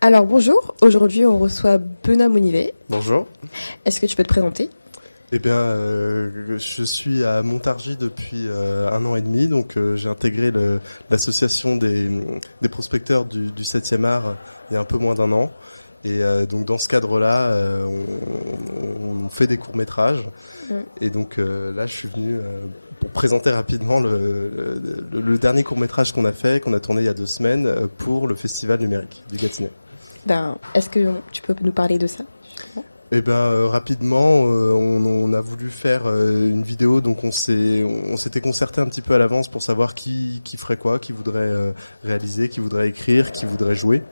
Alors bonjour, aujourd'hui on reçoit Benoît Monivet. Bonjour. Est-ce que tu peux te présenter ? Eh bien, je suis à Montargis depuis 1 an et demi, donc j'ai intégré l'association des prospecteurs du 7e art il y a un peu moins d'1 an. Et donc dans ce cadre-là, on fait des courts-métrages. Et donc là, je suis venu pour présenter rapidement le dernier court-métrage qu'on a tourné il y a 2 semaines pour le Festival numérique du Gâtinais. Est-ce que tu peux nous parler de ça ? Eh ben rapidement, on a voulu faire une vidéo, donc on s'était concerté un petit peu à l'avance pour savoir qui ferait quoi, qui voudrait réaliser, qui voudrait écrire, qui voudrait jouer.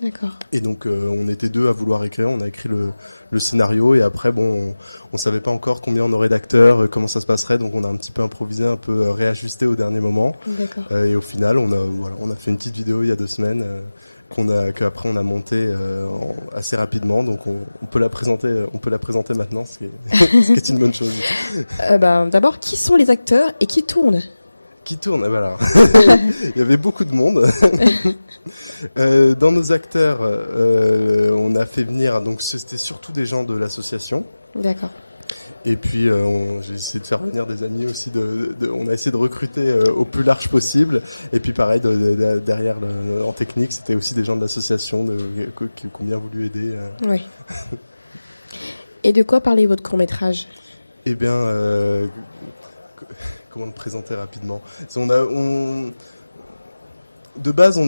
D'accord. Et donc on était 2 à vouloir écrire, on a écrit le scénario et après on savait pas encore combien on aurait d'acteurs, comment ça se passerait, donc on a un petit peu improvisé, un peu réajusté au dernier moment. D'accord. Et au final on a fait une petite vidéo il y a 2 semaines. Qu'après on a monté assez rapidement, donc on peut la présenter maintenant, ce qui est une bonne chose. D'abord, qui sont les acteurs et qui tournent ? Qui tourne, voilà. Il y avait beaucoup de monde. Dans nos acteurs, on a fait venir, donc c'était surtout des gens de l'association. D'accord. Et puis j'ai essayé de faire venir des amis aussi. On a essayé de recruter au plus large possible. Et puis pareil, derrière en technique, c'était aussi des gens de l'association qui ont bien voulu aider. Oui. Et de quoi parlait votre court-métrage ? Eh bien, comment le présenter rapidement ? De base,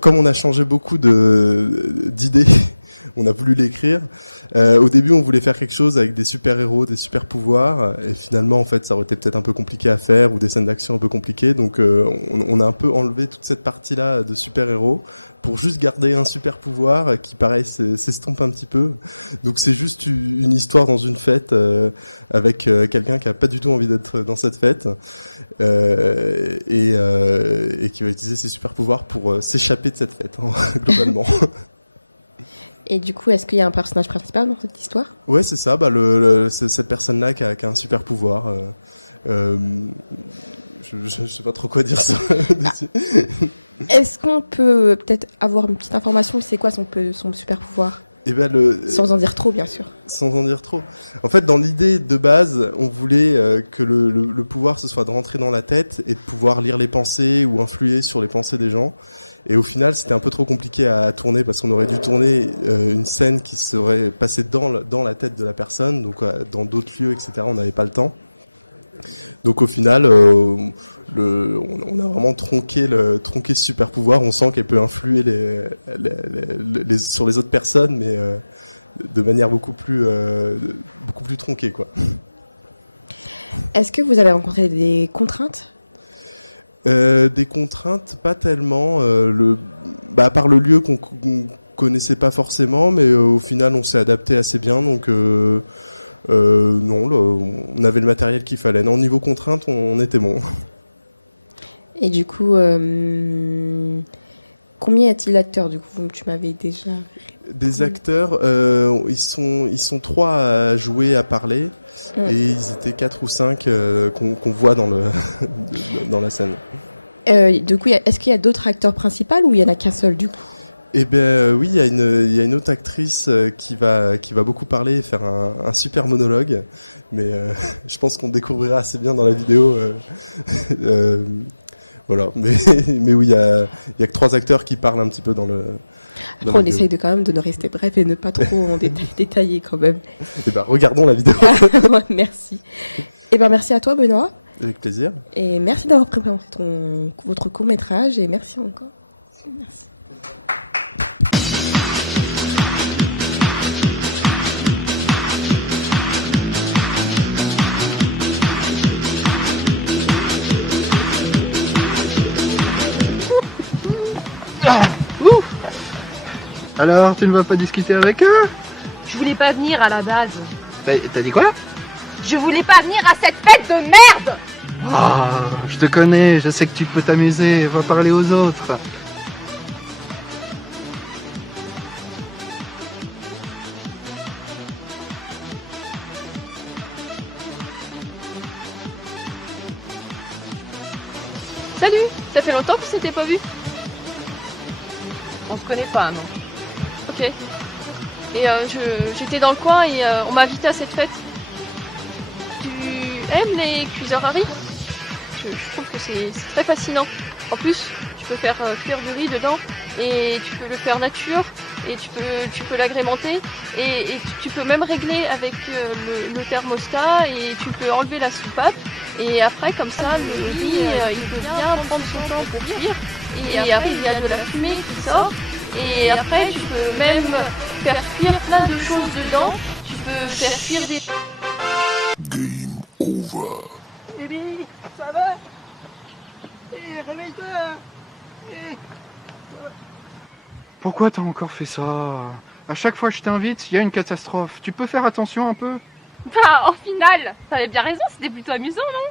comme on a changé beaucoup d'idées. On a voulu l'écrire. Au début, on voulait faire quelque chose avec des super-héros, des super-pouvoirs. Et finalement, en fait, ça aurait été peut-être un peu compliqué à faire ou des scènes d'action un peu compliquées. Donc, on a un peu enlevé toute cette partie-là de super-héros pour juste garder un super-pouvoir qui, pareil, s'estompe un petit peu. Donc, c'est juste une histoire dans une fête avec quelqu'un qui a pas du tout envie d'être dans cette fête et qui va utiliser ses super-pouvoirs pour s'échapper de cette fête, globalement. Et du coup, est-ce qu'il y a un personnage principal dans cette histoire ? Ouais, c'est ça. C'est cette personne-là qui a un super pouvoir. Je sais pas trop quoi dire sur dessus. Est-ce qu'on peut peut-être avoir une petite information ? C'est quoi son super pouvoir ? Sans en dire trop, bien sûr. Sans en dire trop. En fait, dans l'idée de base, on voulait que le pouvoir, ce soit de rentrer dans la tête et de pouvoir lire les pensées ou influer sur les pensées des gens. Et au final, c'était un peu trop compliqué à tourner parce qu'on aurait dû tourner une scène qui serait passée dans la tête de la personne, donc dans d'autres lieux, etc. On n'avait pas le temps. Donc au final, on a vraiment tronqué ce super pouvoir. On sent qu'elle peut influer sur les autres personnes, mais de manière beaucoup plus tronquée, quoi. Est-ce que vous avez rencontré des contraintes ? Des contraintes, pas tellement. À part le lieu qu'on connaissait pas forcément, mais au final, on s'est adapté assez bien. Donc, non, on avait le matériel qu'il fallait. Non, niveau contraintes, on était bon. Et du coup, combien y a-t-il d'acteurs ? Du coup, tu m'avais déjà... Des acteurs, ils sont 3 à jouer, à parler. Et ils étaient 4 ou 5 qu'on voit dans la scène. Du coup, est-ce qu'il y a d'autres acteurs principaux ou il n'y en a qu'un seul du coup ? Eh bien oui, il y a une autre actrice qui va beaucoup parler et faire un super monologue. Mais je pense qu'on découvrira assez bien dans la vidéo. Voilà. Mais oui, il y a que 3 acteurs qui parlent un petit peu dans le... Après, on essaye quand même de ne rester bref et ne pas trop en détailler quand même. Eh ben, regardons la vidéo. Merci. Eh ben, merci à toi, Benoît. Avec plaisir. Et merci d'avoir présenté votre court-métrage et merci encore. Merci. Alors, tu ne vas pas discuter avec eux ? Je voulais pas venir à la base. T'as dit quoi ? Je voulais pas venir à cette fête de merde ! Ah, je te connais, je sais que tu peux t'amuser, va parler aux autres. Salut, ça fait longtemps qu'on s'était pas vu. On se connaît pas, non ? Ok. Et j'étais dans le coin et on m'a invité à cette fête. Tu aimes les cuiseurs à riz? Je trouve que c'est très fascinant. En plus, tu peux faire cuire du riz dedans et tu peux le faire nature et tu peux l'agrémenter et tu peux même régler avec le thermostat et tu peux enlever la soupape et après comme ça le riz il peut bien prendre son temps pour cuire et après il y a de la fumée qui sort et après tu peux même faire cuire plein de choses dedans. Tu peux faire cuire des... Game over. Baby, ça va? Réveille-toi. Pourquoi t'as encore fait ça? À chaque fois que je t'invite, il y a une catastrophe. Tu peux faire attention un peu? Bah, au final, t'avais bien raison, c'était plutôt amusant, non?